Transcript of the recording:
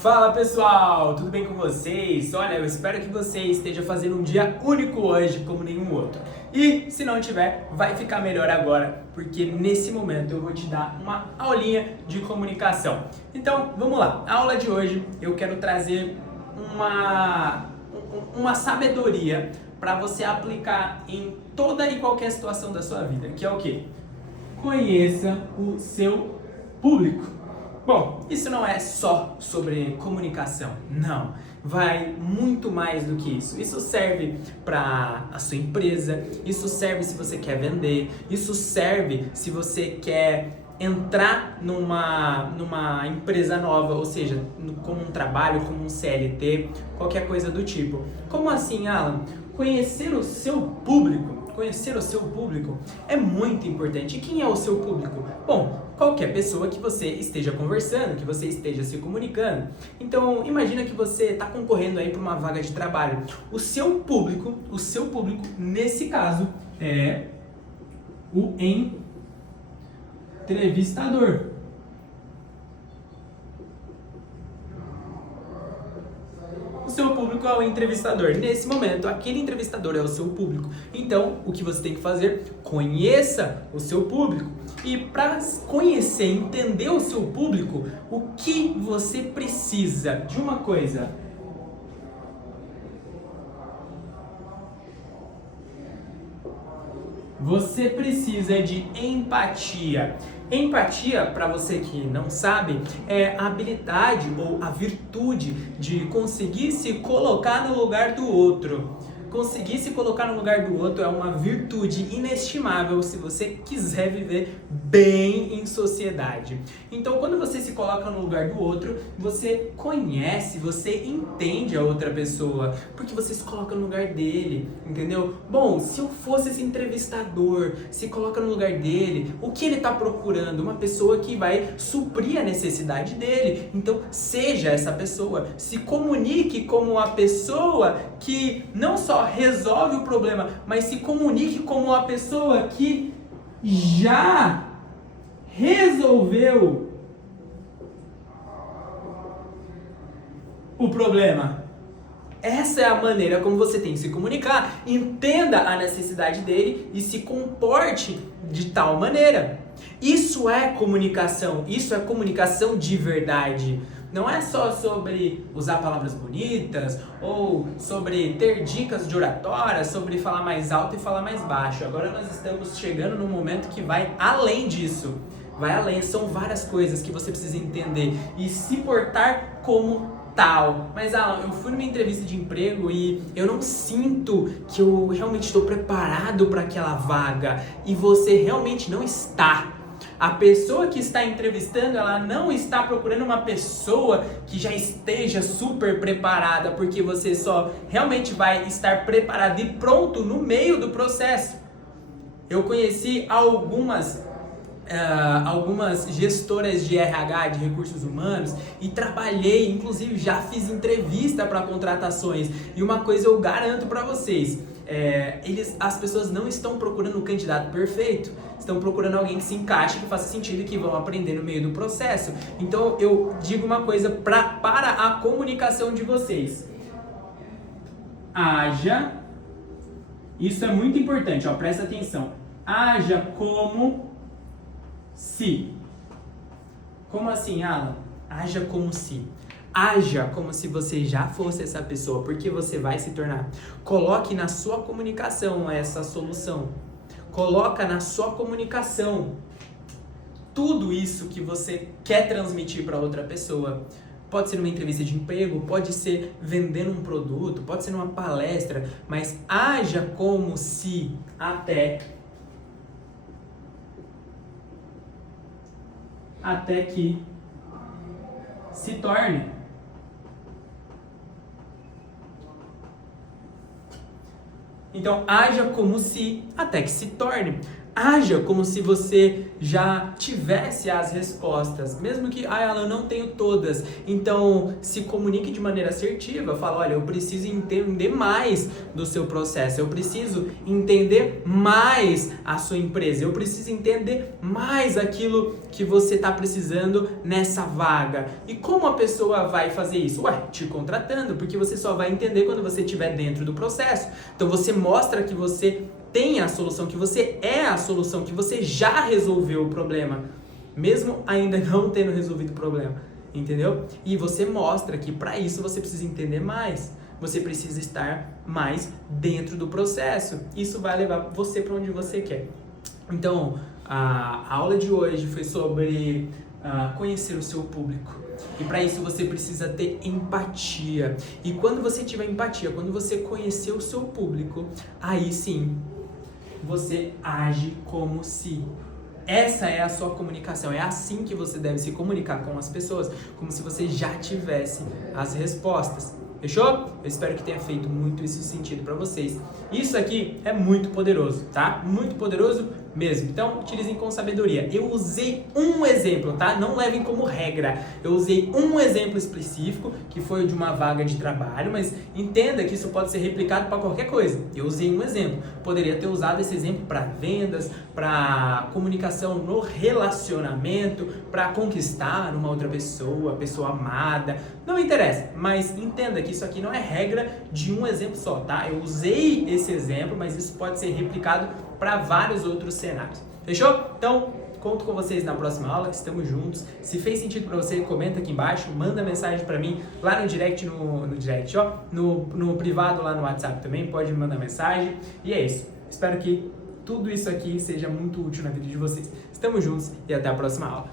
Fala pessoal, tudo bem com vocês? Olha, eu espero que você esteja fazendo um dia único hoje como nenhum outro. E se não tiver, vai ficar melhor agora, porque nesse momento eu vou te dar uma aulinha de comunicação. Então, vamos lá. A aula de hoje eu quero trazer uma sabedoria para você aplicar em toda e qualquer situação da sua vida, que é o quê? Conheça o seu público. Bom, isso não é só sobre comunicação, não. Vai muito mais do que isso. Isso serve para a sua empresa, isso serve se você quer vender, isso serve se você quer entrar numa empresa nova, ou seja, como um trabalho, como um CLT, qualquer coisa do tipo. Como assim, Alan? Conhecer o seu público é muito importante. E quem é o seu público? Bom, qualquer pessoa que você esteja conversando, que você esteja se comunicando. Então, imagina que você está concorrendo aí para uma vaga de trabalho. O seu público, nesse caso, é o entrevistador. O seu público é o entrevistador. Nesse momento, aquele entrevistador é o seu público. Então, o que você tem que fazer? Conheça o seu público. E para conhecer, entender o seu público, o que você precisa de uma coisa? Você precisa de empatia. Empatia, para você que não sabe, é a habilidade ou a virtude de conseguir se colocar no lugar do outro. Conseguir se colocar no lugar do outro é uma virtude inestimável se você quiser viver bem em sociedade. Então, quando você se coloca no lugar do outro, você conhece, você entende a outra pessoa, porque você se coloca no lugar dele, entendeu? Bom, se eu fosse esse entrevistador, se coloca no lugar dele, o que ele está procurando? Uma pessoa que vai suprir a necessidade dele. Então, seja essa pessoa, se comunique como a pessoa que não só resolve o problema, mas se comunique como a pessoa que já resolveu o problema. Essa é a maneira como você tem que se comunicar. Entenda a necessidade dele e se comporte de tal maneira. Isso é comunicação de verdade. Não é só sobre usar palavras bonitas ou sobre ter dicas de oratória, sobre falar mais alto e falar mais baixo. Agora nós estamos chegando num momento que vai além disso. Vai além, são várias coisas que você precisa entender e se portar como tal. Mas Alan, eu fui numa entrevista de emprego e eu não sinto que eu realmente estou preparado para aquela vaga. E você realmente não está. A pessoa que está entrevistando, ela não está procurando uma pessoa que já esteja super preparada, porque você só realmente vai estar preparado e pronto no meio do processo. Eu conheci algumas gestoras de RH, de recursos humanos, e trabalhei, inclusive já fiz entrevista para contratações. E uma coisa eu garanto para vocês, as pessoas não estão procurando o candidato perfeito, estão procurando alguém que se encaixe, que faça sentido e que vão aprender no meio do processo. Então eu digo uma coisa para a comunicação de vocês. Haja, isso é muito importante, presta atenção. Haja como se. Como assim, Alan? Haja como se. Haja como se você já fosse essa pessoa, porque você vai se tornar. Coloque na sua comunicação essa solução. Coloca na sua comunicação tudo isso que você quer transmitir para outra pessoa. Pode ser numa entrevista de emprego, pode ser vendendo um produto, pode ser numa palestra, mas haja como se até que se torne. Então, haja como se até que se torne. Haja como se você já tivesse as respostas, mesmo que, Alan, eu não tenho todas. Então, se comunique de maneira assertiva, fala, olha, eu preciso entender mais do seu processo, eu preciso entender mais a sua empresa, eu preciso entender mais aquilo que você está precisando nessa vaga. E como a pessoa vai fazer isso? Ué, te contratando, porque você só vai entender quando você estiver dentro do processo. Então, você mostra que você tem a solução, que você é a solução, que você já resolveu o problema, mesmo ainda não tendo resolvido o problema, entendeu? E você mostra que para isso você precisa entender mais, você precisa estar mais dentro do processo. Isso vai levar você para onde você quer. Então, a aula de hoje foi sobre conhecer o seu público. E para isso você precisa ter empatia. E quando você tiver empatia, quando você conhecer o seu público, aí sim você age como se essa é a sua comunicação. É assim que você deve se comunicar com as pessoas, como se você já tivesse as respostas. Fechou? Eu espero que tenha feito muito isso sentido para vocês. Isso aqui é muito poderoso, tá? Muito poderoso mesmo. Então, utilizem com sabedoria. Eu usei um exemplo, tá? Não levem como regra. Eu usei um exemplo específico, que foi o de uma vaga de trabalho, mas entenda que isso pode ser replicado para qualquer coisa. Eu usei um exemplo. Poderia ter usado esse exemplo para vendas, para comunicação no relacionamento, para conquistar uma outra pessoa, pessoa amada. Não interessa, mas entenda que isso aqui não é regra de um exemplo só, tá? Eu usei esse exemplo, mas isso pode ser replicado para vários outros cenários. Fechou? Então, conto com vocês na próxima aula, estamos juntos. Se fez sentido para você, comenta aqui embaixo, manda mensagem para mim lá no direct, no privado lá no WhatsApp também, pode me mandar mensagem. E é isso. Espero que tudo isso aqui seja muito útil na vida de vocês. Estamos juntos e até a próxima aula.